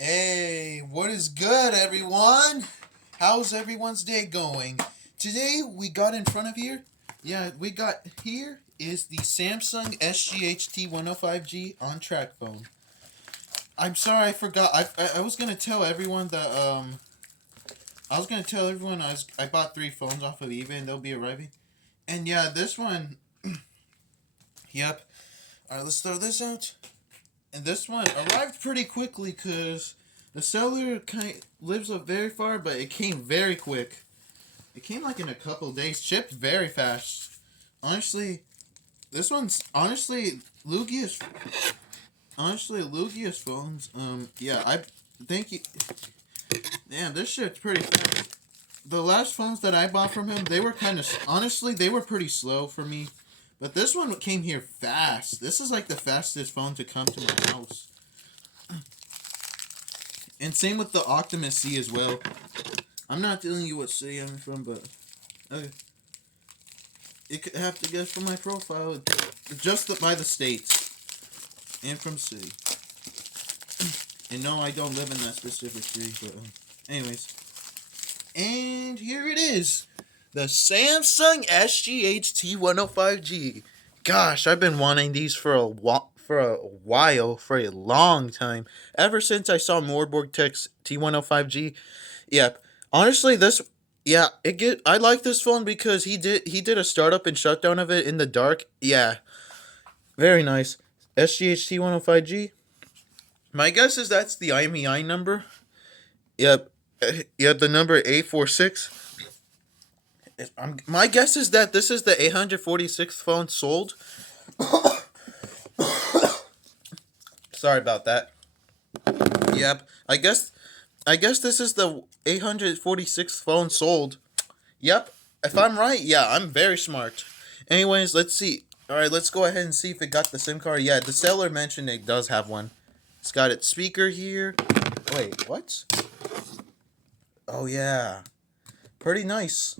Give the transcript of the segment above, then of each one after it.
Hey, what is good, everyone? How's everyone's day going? Today we got in front of here. Yeah, we got here is the Samsung SGH-T105G on TracFone. I'm sorry I forgot. I was gonna tell everyone that I bought three phones off of eBay and they'll be arriving. And yeah, this one. Yep. All right, let's throw this out. And this one arrived pretty quickly because the seller lives up very far, but it came very quick. It came like in a couple days, shipped very fast. Honestly, this one's Lugia's. Honestly, Lugia's phones. Yeah, I thank you. Damn, this shit's pretty fast. The last phones that I bought from him, they were they were pretty slow for me. But this one came here fast. This is like the fastest phone to come to my house. And same with the Optimus C as well. I'm not telling you what city I'm from, but okay. You could have to guess from my profile. Just by the states. And from city. And no, I don't live in that specific city, but anyways. And here it is. The Samsung SGH-T105G. Gosh, I've been wanting these for a long time. Ever since I saw Morborg Tech's T105G. Yeah, honestly, I like this phone because he did a startup and shutdown of it in the dark. Yeah, very nice. SGH T105G. My guess is that's the IMEI number. Yep, yep, the number 846. My guess is that this is the 846th phone sold. Sorry about that. Yep. I guess this is the 846th phone sold. Yep. If I'm right, yeah, I'm very smart. Anyways, let's see. Alright, let's go ahead and see if it got the SIM card. Yeah, the seller mentioned it does have one. It's got its speaker here. Wait, what? Oh, yeah. Pretty nice.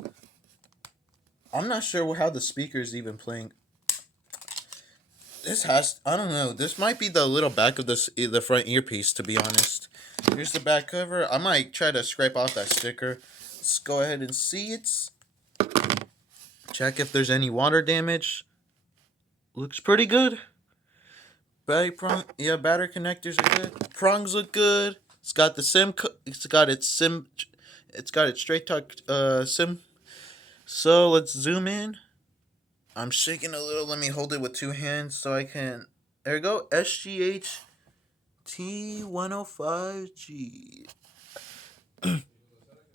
I'm not sure how the speaker's even playing. I don't know. This might be the little back of the front earpiece, to be honest. Here's the back cover. I might try to scrape off that sticker. Let's go ahead and see it. Check if there's any water damage. Looks pretty good. Battery connectors are good. Prongs look good. It's got the it's got its straight talk SIM. So let's zoom in. I'm shaking a little. Let me hold it with two hands so I can. There we go. SGH T105G.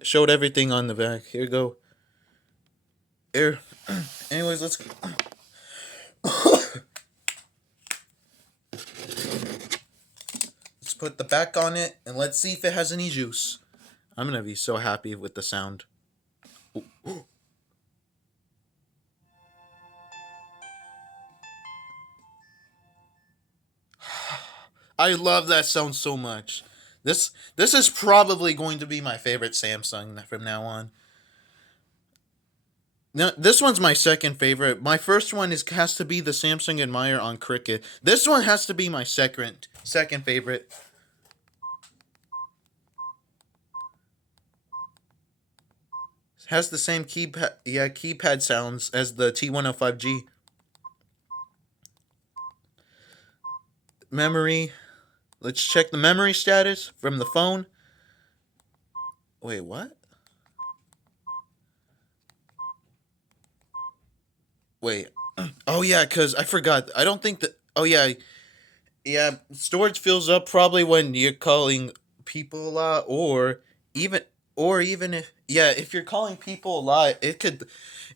Showed everything on the back. Here we go. Here. Anyways, let's go. Let's put the back on it and let's see if it has any juice. I'm gonna be so happy with the sound. Ooh. I love that sound so much. This is probably going to be my favorite Samsung from now on. Now, this one's my second favorite. My first one has to be the Samsung Admire on Cricket. This one has to be my second favorite. It has the same keypad sounds as the T105G. Memory. Let's check the memory status from the phone. Wait, what? Wait. Oh, yeah, because I forgot. I don't think that. Oh, yeah. Yeah, storage fills up probably when you're calling people a lot, even even if you're calling people a lot, it could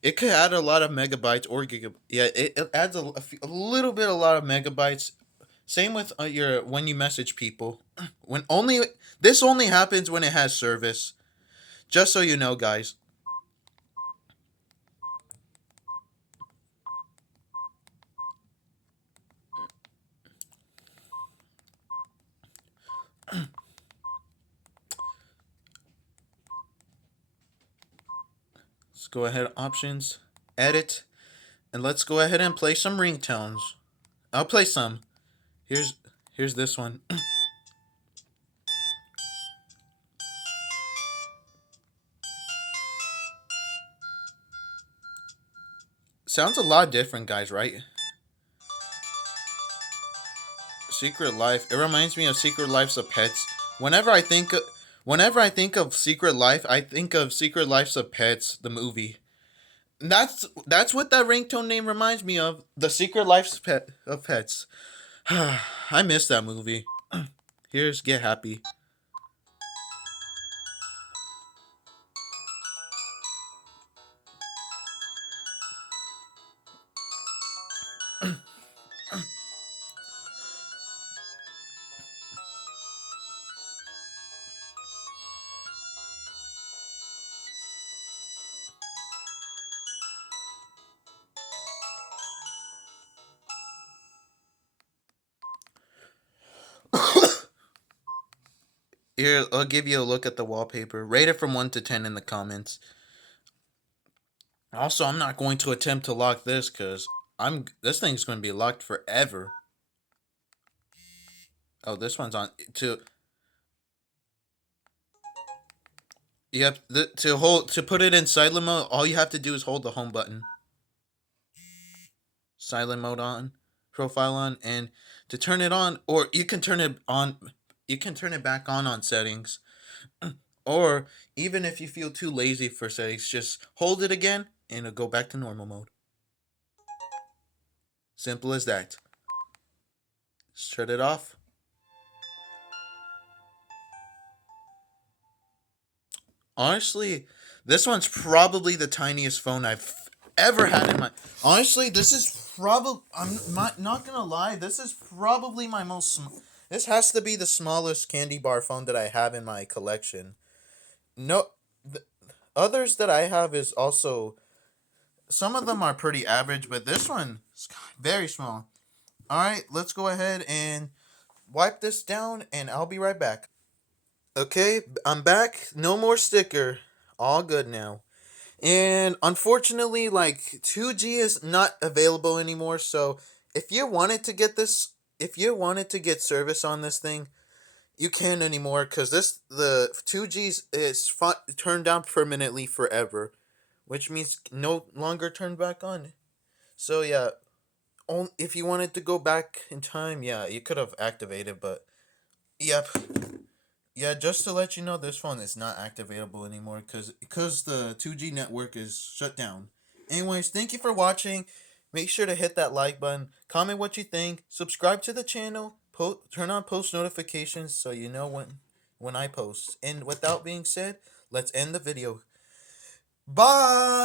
add a lot of megabytes or gigabytes. Yeah, it adds a little bit a lot of megabytes. Same with your when you message people. When only This only happens when it has service. Just so you know, guys. Let's go ahead, options, edit, and let's go ahead and play some ringtones. I'll play some. Here's this one. Sounds a lot different, guys, right? Secret Life. It reminds me of Secret Lives of Pets. Whenever I think of, whenever I think of Secret Life, I think of Secret Lives of Pets, the movie. That's what that ringtone name reminds me of. The Secret Lives of Pets. I miss that movie. Here's Get Happy. Here, I'll give you a look at the wallpaper. Rate it from 1 to 10 in the comments. Also, I'm not going to attempt to lock this because this thing's going to be locked forever. Oh, this one's on to. Yep, to put it in silent mode, all you have to do is hold the home button. Silent mode on, profile on, and to turn it on, or you can turn it on. You can turn it back on settings, or even if you feel too lazy for settings, just hold it again and it'll go back to normal mode. Simple as that. Shut it off. Honestly, this one's probably the tiniest phone I've ever had in my. Honestly, this is probably. Not gonna lie. This is probably my most. This has to be the smallest candy bar phone that I have in my collection. No, the others that I have is also. Some of them are pretty average, but this one is very small. All right, let's go ahead and wipe this down, and I'll be right back. Okay, I'm back. No more sticker. All good now. And unfortunately, like 2G is not available anymore. So if you wanted to get this, if you wanted to get service on this thing, you can't anymore because the 2G's is turned down permanently forever, which means no longer turned back on. So yeah, if you wanted to go back in time, yeah, you could have activated, but yep. Yeah, just to let you know, this phone is not activatable anymore because the 2G network is shut down. Anyways, thank you for watching. Make sure to hit that like button, comment what you think, subscribe to the channel, turn on post notifications so you know when I post. And without being said, let's end the video. Bye!